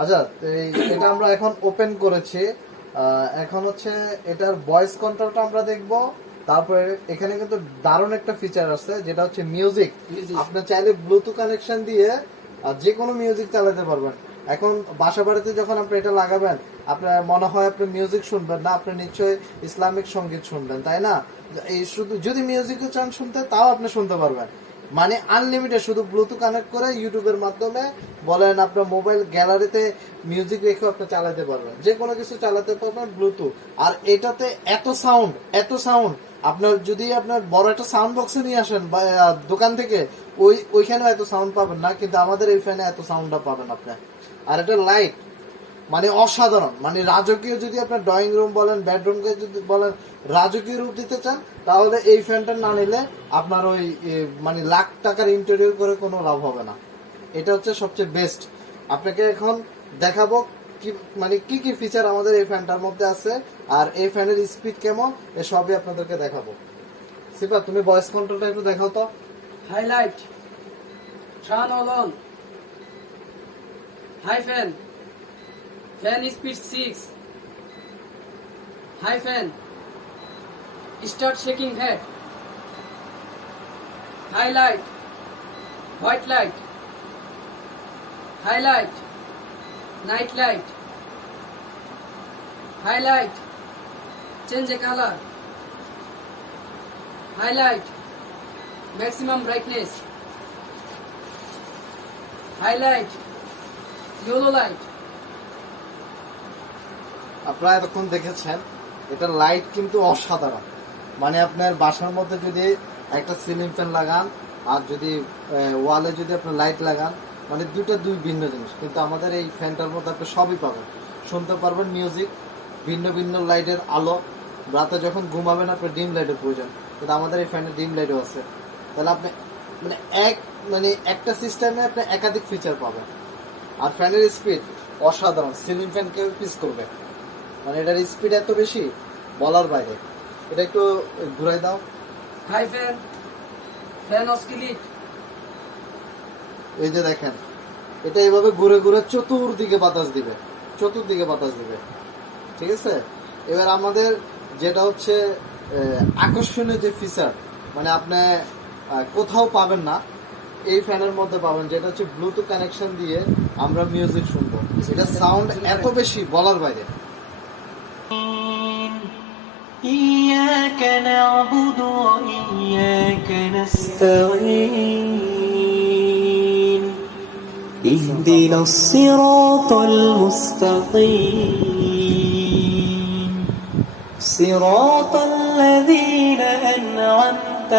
আচ্ছা, এটা আমরা এখন ওপেন করেছি। এখন হচ্ছে এটার ভয়েস কন্ট্রোলটা আমরা দেখব। তারপরে এখানে কিন্তু দারুণ একটা ফিচার আছে, যেটা হচ্ছে মিউজিক। আপনি চাইলে ব্লুটুথ কানেকশন দিয়ে যে কোনো মিউজিক চালাতে পারবেন। এখন বাসা বাড়িতে যখন আপনি এটা লাগাবেন, আপনার মনে হয় আপনি মিউজিক শুনবেন না, আপনি নিশ্চয়ই ইসলামিক সঙ্গীত শুনবেন, তাই না? এই শুধু যদি মিউজিকও চান শুনতে, তাও আপনি শুনতে পারবেন। মানে আনলিমিটেড, শুধু ব্লুটুথ কানেক্ট করে ইউটিউবের মাধ্যমে বলেন, আপনার মোবাইল গ্যালারিতে মিউজিক রেখে আপনি চালাতে পারবেন, যে কোনো কিছু চালাতে পারবেন ব্লুটুথ। আর এটাতে এত সাউন্ড আপনার যদি আপনার বড় একটা সাউন্ড বক্সে নিয়ে আসেন দোকান থেকে, ওইখানেও এত সাউন্ড পাবেন না, কিন্তু আমাদের এই ফ্যানে এত সাউন্ডটা পাবেন আপনি। আর এটা লাইট মানে অসাধারণ, মানে রাজকীয়। যদি আপনার ড্রয়িং রুম বলেন, বেডরুমকে যদি বলেন রাজকীয় রূপ দিতে চান, তাহলে এই ফ্যানটা না নিলে আপনার ওই মানে লাখ টাকার ইন্টেরিয়র করে কোনো লাভ হবে না। এটা হচ্ছে সবচেয়ে বেস্ট। আপনাকে এখন দেখাবো কি মানে কি কি ফিচার আমাদের এই ফ্যানটার মধ্যে আছে, আর এই ফ্যানের স্পিড কেমন, এসবই আপনাদেরকে দেখাবো। সিফা, তুমি ভয়েস কন্ট্রোলটা একটু দেখাও তো। Highlight, turn on, high fan, fan speed 6, high fan, start shaking head, highlight, white light, highlight, night light, highlight, change a colour, highlight, maximum brightness, highlight, yellow light. আপনারা এতক্ষণ দেখেছেন, এটা লাইট কিন্তু অসাধারণ। মানে আপনার বাসার মধ্যে যদি একটা সিলিং ফ্যান লাগান, আর যদি ওয়ালে যদি আপনার লাইট লাগান, মানে দুই ভিন্ন জিনিস। কিন্তু আমাদের এই ফ্যানটার মধ্যে আপনি সবই পাবেন, শুনতে পারবেন মিউজিক, ভিন্ন ভিন্ন লাইটের আলো। রাতে যখন ঘুমাবেন আপনার ডিম লাইটের প্রয়োজন, কিন্তু আমাদের এই ফ্যানের ডিম লাইটও আছে। তাহলে আপনি মানে একটা সিস্টেমে আপনি একাধিক ফিচার পাবেন। আর ফ্যানের স্পিড অসাধারণ, সিলিং ফ্যানকে পিস করবে। মানে এটার স্পিড এত বেশি বলার বাইরে। এটা একটু ঘুরাই দাও। High fan, fan oscillate. এই যে দেখেন, এটা এভাবে ঘুরে ঘুরে চতুর্দিকে বাতাস দিবে। ঠিক আছে। এবার আমাদের যেটা হচ্ছে আকর্ষণীয় যে ফিচার, মানে আপনি কোথাও পাবেন না, এই ফ্যানের মধ্যে পাবেন, যেটা হচ্ছে ব্লুটুথ কানেকশন দিয়ে আমরা মিউজিক শুনবো। এটা সাউন্ড এত বেশি বলার বাইরে। إياك نعبد وإياك نستعين اهدنا الصراط المستقيم صراط الذين أنعمت